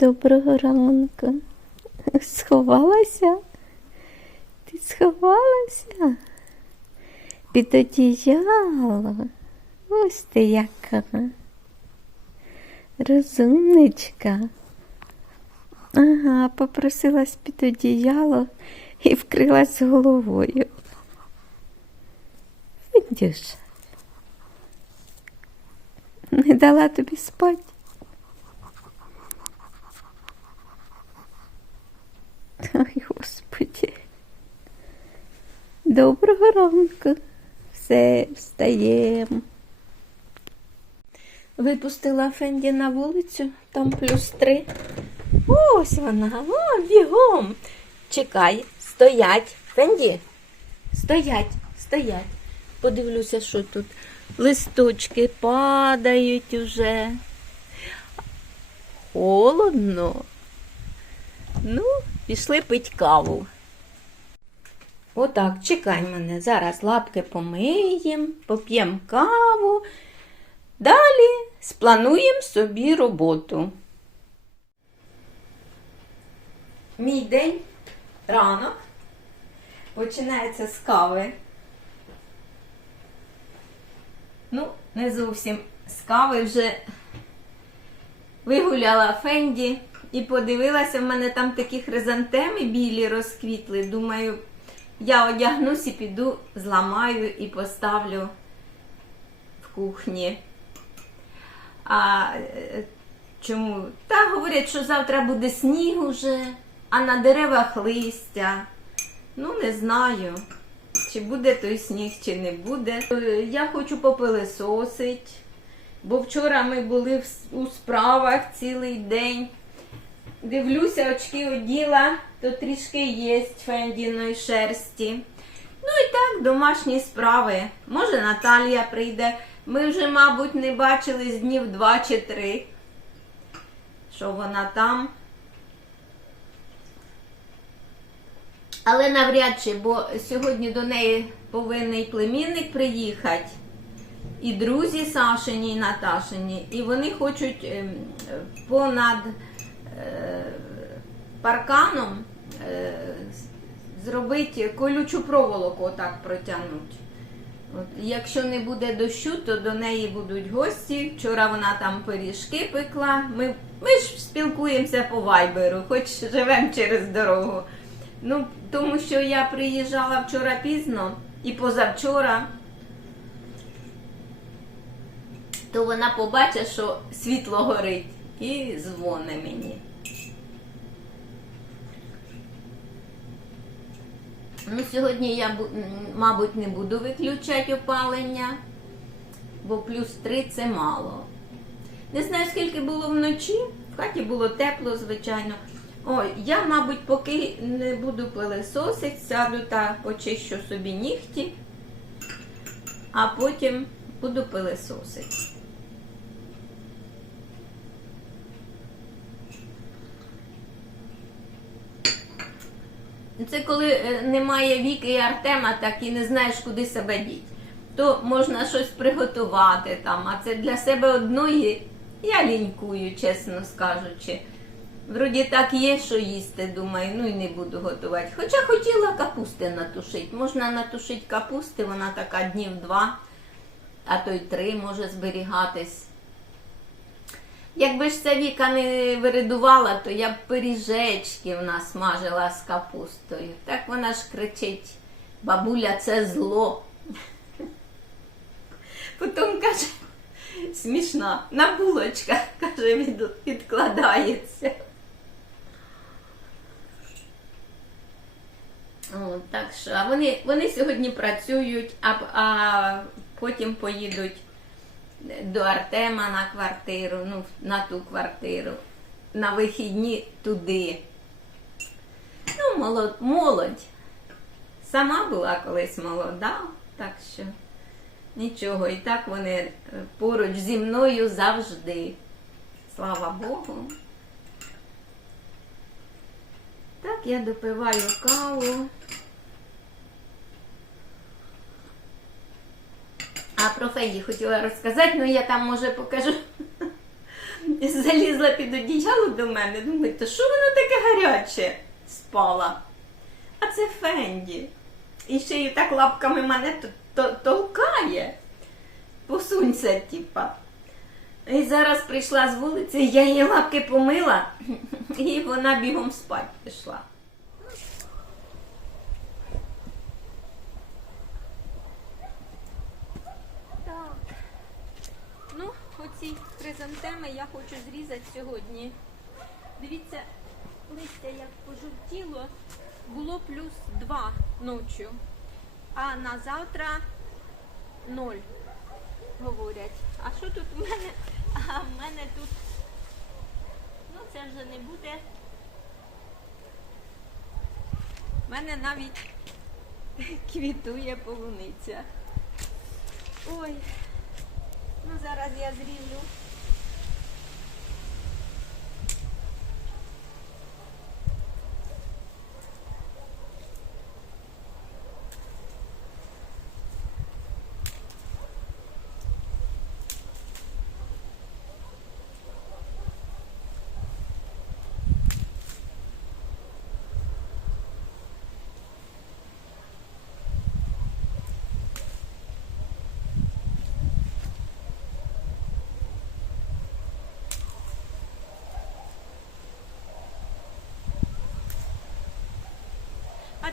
Доброго ранку. Сховалася? Ти сховалася? Під одіяло. Ось ти яка. Розумничка. Ага, попросилась під одіяло і вкрилась головою. Видиш? Не дала тобі спати. Ой, Господи. Доброго ранку. Все, встаємо. Випустила Фенді на вулицю, там плюс три. Ось вона, о, бігом. Чекай, стоять. Фенді, стоять, стоять. Подивлюся, що тут. Листочки падають уже. Холодно. Ну, пішли пить каву. Отак, чекай мене. Зараз лапки помиємо, поп'ємо каву. Далі сплануємо собі роботу. Мій день ранок починається з кави. Ну, не зовсім з кави вже вигуляла Фенді і подивилася, в мене там такі хризантеми білі розквітли. Думаю, я одягнусь і піду, зламаю і поставлю в кухні. А е, чому? Та говорять, що завтра буде сніг уже, а на деревах листя. Ну, не знаю, чи буде той сніг, чи не буде. Е, Я хочу попилисосить, бо вчора ми були у справах цілий день. Дивлюся, очки оділа, то трішки є фендіної шерсті. Ну і так, домашні справи. Може, Наталія прийде. Ми вже, мабуть, не бачили з днів два чи три. Що вона там. Але навряд чи, бо сьогодні до неї повинен племінник приїхати. І друзі Сашині і Наташині. І вони хочуть ем, понад парканом е, зробити колючу проволоку, отак протягнути. От, якщо не буде дощу, то до неї будуть гості. Вчора вона там пиріжки пекла. Ми, ми ж спілкуємося по вайберу, хоч живемо через дорогу. Ну, тому що я приїжджала вчора пізно і позавчора, то вона побачить, що світло горить, і дзвоне мені. Ну, сьогодні я, мабуть, не буду виключати опалення, бо плюс 3 це мало. Не знаю, скільки було вночі. В хаті було тепло, звичайно. Ой, я, мабуть, поки не буду пилесосити, сяду та почищу собі нігті, а потім буду пилесосити. Це коли е, немає Віки і Артема, так і не знаєш, куди себе діть. То можна щось приготувати там, а це для себе одної я лінькую, чесно скажучи. Вроді так є, що їсти, думаю, ну і не буду готувати. Хоча хотіла капусти натушити. Можна натушити капусти, вона така днів два, а то й три може зберігатись. Якби ж ця Віка не виридувала, то я б пиріжечки в нас смажила з капустою. Так вона ж кричить, бабуля, це зло. Потім каже, смішна, на булочках, каже, від, відкладається. О, так що, а вони, вони сьогодні працюють, а, а потім поїдуть до Артема на квартиру, ну, на ту квартиру, на вихідні туди. Ну, молодь, молодь. Сама була колись молода, так що нічого. І так вони е, поруч зі мною завжди. Слава Богу. Так, я допиваю каву. Про Феді хотіла розказати, але я там може покажу залізла під одіяло до мене. Думаю, то що воно таке гаряче спала? А це Фенді. І ще й так лапками мене толкає. Посунься, типа. І зараз прийшла з вулиці, я її лапки помила, і вона бігом спать пішла. Так. Ну, оці хризантеми я хочу зрізати сьогодні. Дивіться, листя як пожовтіло, було плюс 2 ночі, а на завтра 0 говорять. А що тут в мене? А в мене тут, ну це вже не буде. В мене навіть квітує полуниця. Ой, ну зараз я зріжу.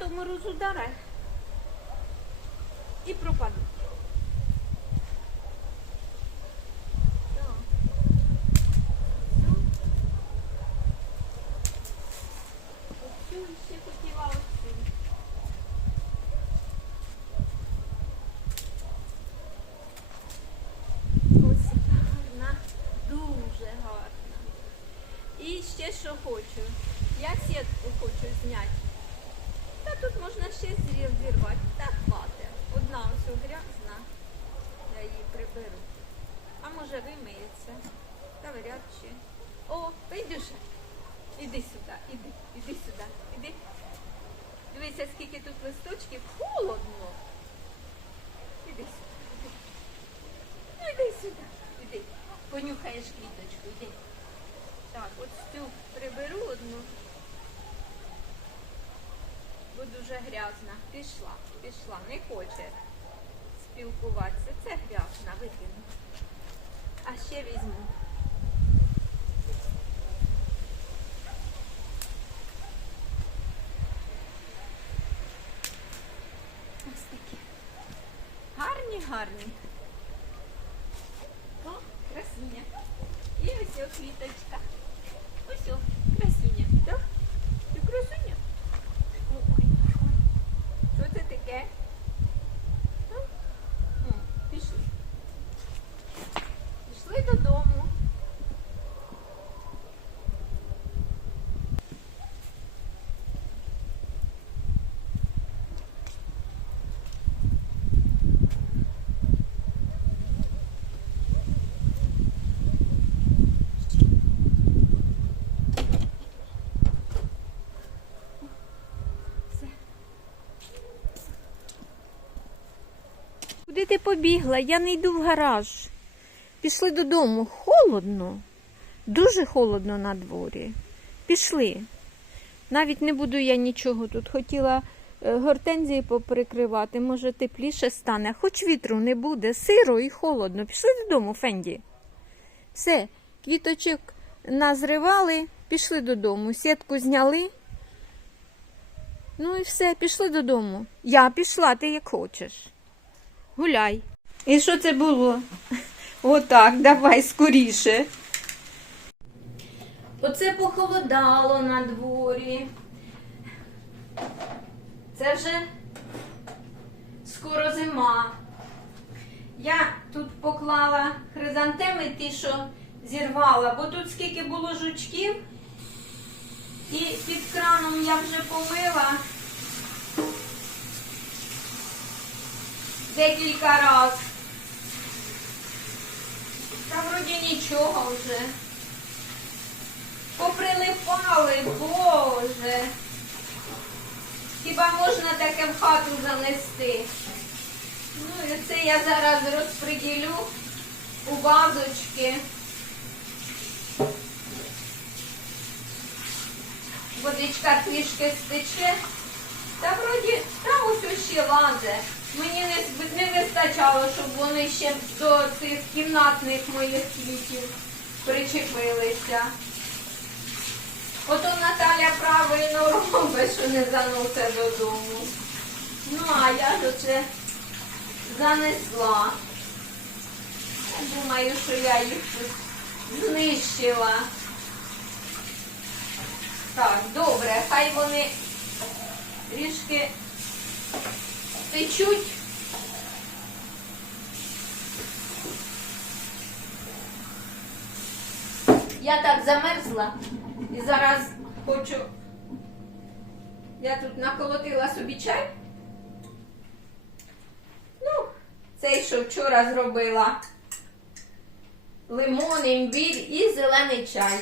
А то мороз ударе і пропаду. Так. Оцю. Оцю ще хотіла оцю. Ось гарна, дуже гарна. І ще що хочу. Я сітку хочу зняти. Та тут можна ще зрів зірвати. Та хватить. Одна ось грязна. Я її приберу. А може вимиється. Та вряд чи. О, Пейдюша. Іди сюди, іди, іди сюди, іди. Дивися, скільки тут листочків. Холодно. Іди сюди, іди. Ну іди сюди, іди. Понюхаєш квіточку, іди. Так, от цю приберу одну бо дуже грязна. Пішла, пішла, не хоче спілкуватися. Це грязна, викину. А ще візьму. Ось такі. Гарні, гарні. О, красуня. І ось о квіточка. Ось о, красуня. Так? Ти красуня? Ой, ой. Що це таке? М? М, Пішли. Пішли додому. Все. Куди ти побігла? Я не йду в гараж. Пішли додому. Холодно. Дуже холодно на дворі. Пішли. Навіть не буду я нічого тут. Хотіла е, гортензії поприкривати, може тепліше стане, хоч вітру не буде, сиро і холодно. Пішли додому, Фенді. Все, квіточок назривали, пішли додому. Сітку зняли. Ну і все, пішли додому. Я пішла, ти як хочеш. Гуляй. І що це було? Отак, давай скоріше. Оце похолодало на дворі. Це вже скоро зима. Я тут поклала хризантеми ті, що зірвала, бо тут скільки було жучків. І під краном я вже помила декілька раз. Та вроді нічого вже. Поприлипали, Боже. Хіба можна таке в хату занести? Ну і це я зараз розприділю у вазочки. Водичка трішки стече. Та вроді там ось ще лазе. Мені не зберігається вистачало, щоб вони ще до цих кімнатних моїх квітів причепилися. Ото Наталя правильно робить, що не заносить додому. Ну, а я ж оце занесла. Я думаю, що я їх тут знищила. Так, добре, хай вони трішки течуть. Я так замерзла і зараз хочу. Я тут наколотила собі чай. Ну, цей, що вчора зробила. Лимон, імбір і зелений чай.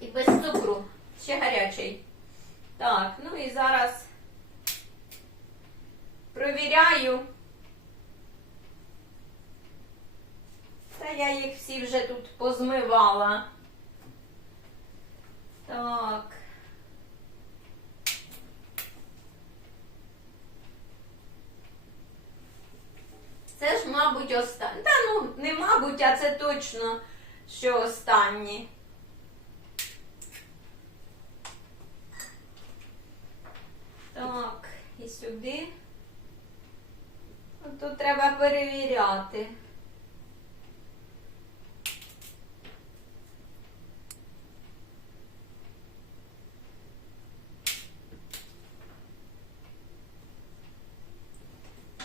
І без цукру. Ще гарячий. Так, ну і зараз провіряю. Та я їх всі вже тут позмивала. Так. Це ж, мабуть, останні. Та ну, не мабуть, а це точно, що останні. Так, і сюди. Тут треба перевіряти.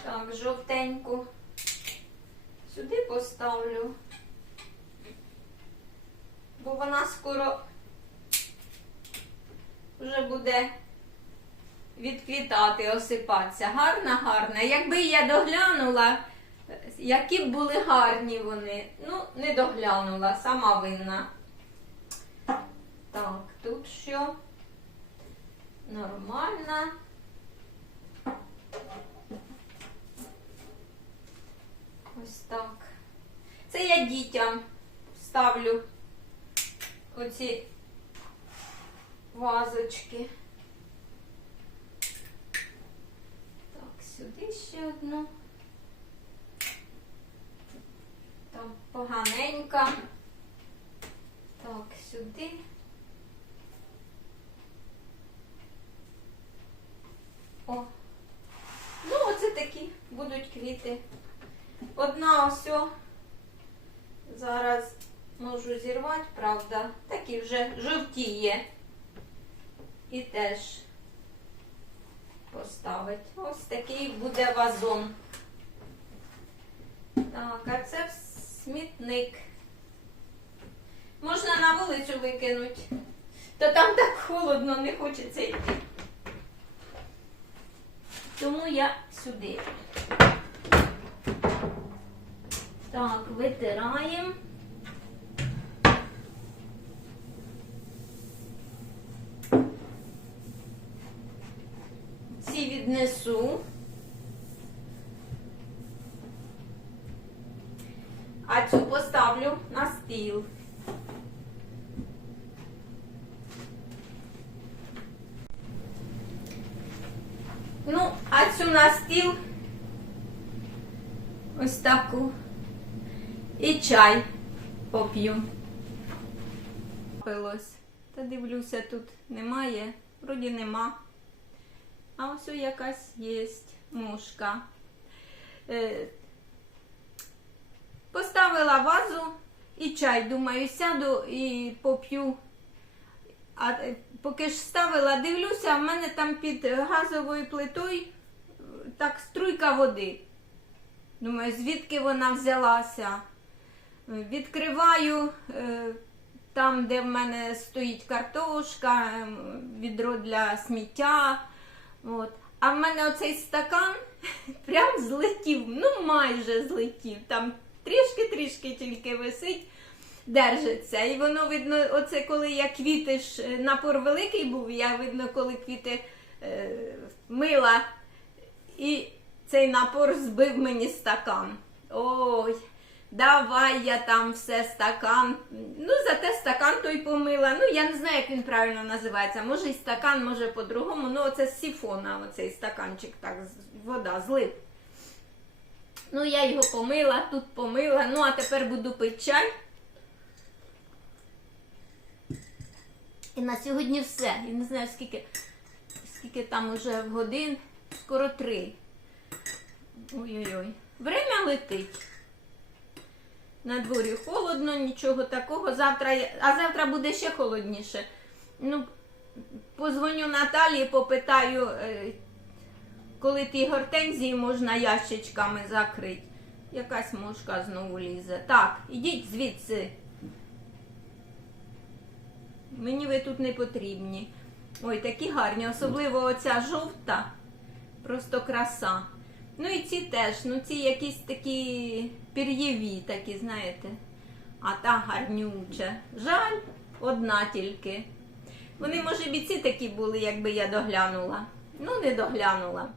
Так, жовтеньку сюди поставлю, бо вона скоро вже буде відквітати, осипатися. Гарна, гарна. Якби я доглянула, які б були гарні вони. Ну, не доглянула, сама винна. Так, тут що? Нормально. Ось так. Це я дітям ставлю оці вазочки. Так, сюди ще одну. Там поганенька. Так, сюди. О. Ну, оце такі будуть квіти. Одна ось зараз можу зірвати, правда, такі вже жовтіє. І теж поставити. Ось такий буде вазон. Так, а це смітник. Можна на вулицю викинути. То там так холодно, не хочеться йти. Тому я сюди. Так, витираємо. Ці віднесу. А цю поставлю на стіл. Ну, а цю на стіл ось таку. І чай поп'ю. Пилось. Та дивлюся, тут немає. Вроді нема. Ось якась є мушка. Е, поставила вазу і чай. Думаю, сяду і поп'ю. А е, поки ж ставила, дивлюся, в мене там під газовою плитою е, так струйка води. Думаю, звідки вона взялася? Відкриваю там, де в мене стоїть картошка, ем, відро для сміття. От. А в мене оцей стакан прям злетів, ну майже злетів. Там трішки-трішки тільки висить, держиться. І воно видно, оце коли я квіти ж е, напор великий був, я видно, коли квіти е, мила, і цей напор збив мені стакан. Ой, давай я там все стакан. Ну, зате стакан той помила. Ну, я не знаю, як він правильно називається. Може і стакан, може по-другому. Ну, оце з сифона, оцей стаканчик, так, вода, злив. Ну, я його помила, тут помила. Ну, а тепер буду пити чай. І на сьогодні все. Я не знаю, скільки, скільки там уже в годин. Скоро три. Ой-ой-ой. Время летить. На дворі холодно, нічого такого. Завтра, а завтра буде ще холодніше. Ну, позвоню Наталії, попитаю, е, коли ті гортензії можна ящичками закрити. Якась мошка знову лізе. Так, ідіть звідси. Мені ви тут не потрібні. Ой, такі гарні, особливо оця жовта. Просто краса. Ну і ці теж, ну ці якісь такі пір'єві, такі, знаєте. А та гарнюча. Жаль, одна тільки. Вони, може, б і ці такі були, якби я доглянула. Ну, не доглянула.